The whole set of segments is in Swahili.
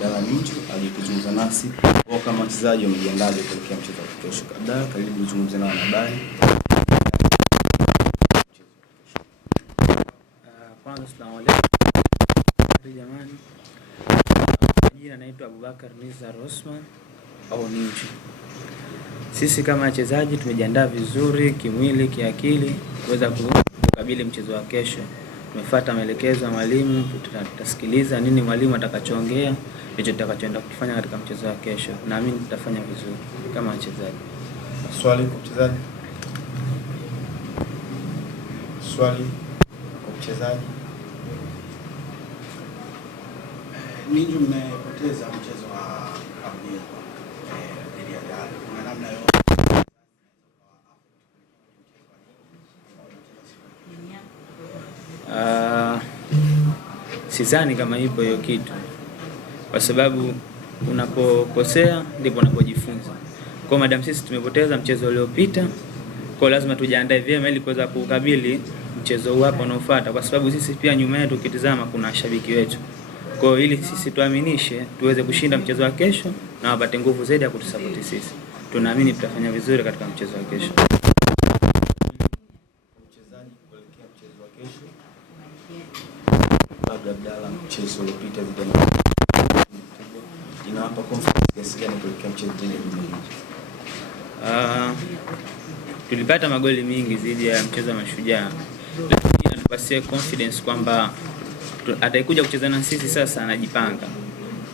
Abdalla Minju alikuzungumza nasi kwa kama wachezaji wamejiandaje kuelekea mchezo wa kesho. Abdalla, karibu tuzungumze na wanahabari. Kwanza asalamu alaykum jamani. Jina naitwa Abubakar Nizar Osman au Minju. Sisi kama wachezaji tumejiandaa vizuri kimwili, kiakili kuweza kukabili mchezo wa kesho. Tumefuata maelekezo ya mwalimu, tutasikiliza nini mwalimu atakachoongea, ndicho tutakachoenda kufanya katika mchezo wa kesho. Naamini tutafanya vizuri kama wachezaji. Swali kwa mchezaji. Swali kwa mchezaji. Minju, mmepoteza mchezo wa Abdalla dhidi ya Ghana. Kuna namna yote sidhani kama ipo hiyo kitu, kwa sababu unapokosea ndipo unapojifunza. Kwa madam sisi tumepoteza mchezo uliopita, kwa lazima tujiandae vyema ili kuweza kukabili mchezo huu hapa unaofuata, kwa sababu sisi pia nyuma yetu ukitizama kuna mashabiki wetu. Kwa ili sisi tuaminishe tuweze kushinda mchezo wa kesho na wapate nguvu zaidi ya kutusapoti sisi. Tunaamini tutafanya vizuri katika mchezo wa kesho. Mchezaji kuelekea mchezo wa kesho. Abdalla, mchezo uliopita dhidi ya inawapa confidence kiasi gani kuelekea mchezo dhidi ya tulipata magoli mingi dhidi ya mchezo wa Mashujaa, lakini anatupatia confidence kwamba atakuja kucheza na sisi sasa anajipanga.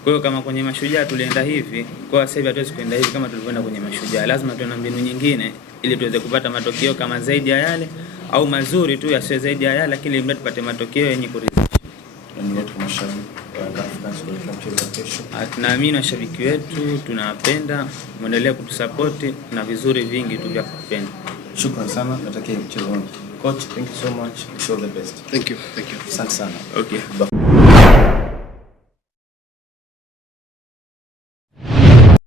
Kwa hiyo kama kwenye Mashujaa tulienda hivi, kwa sasa hivi hatuwezi kwenda hivi kama tulivyoenda kwenye Mashujaa. Lazima tuwe na mbinu nyingine ili tuweze kupata matokeo kama zaidi ya yale au mazuri tu yasiyo zaidi ya yale, lakini ili tupate matokeo yenye kuridhisha. Tunaamini washabiki wetu, tunawapenda, muendelee kutusapoti na vizuri vingi tu vya kupenda. Shukrani sana, natakia mchezo. Coach, thank you so much. Wish you all the best. Thank you. Asante sana. Okay.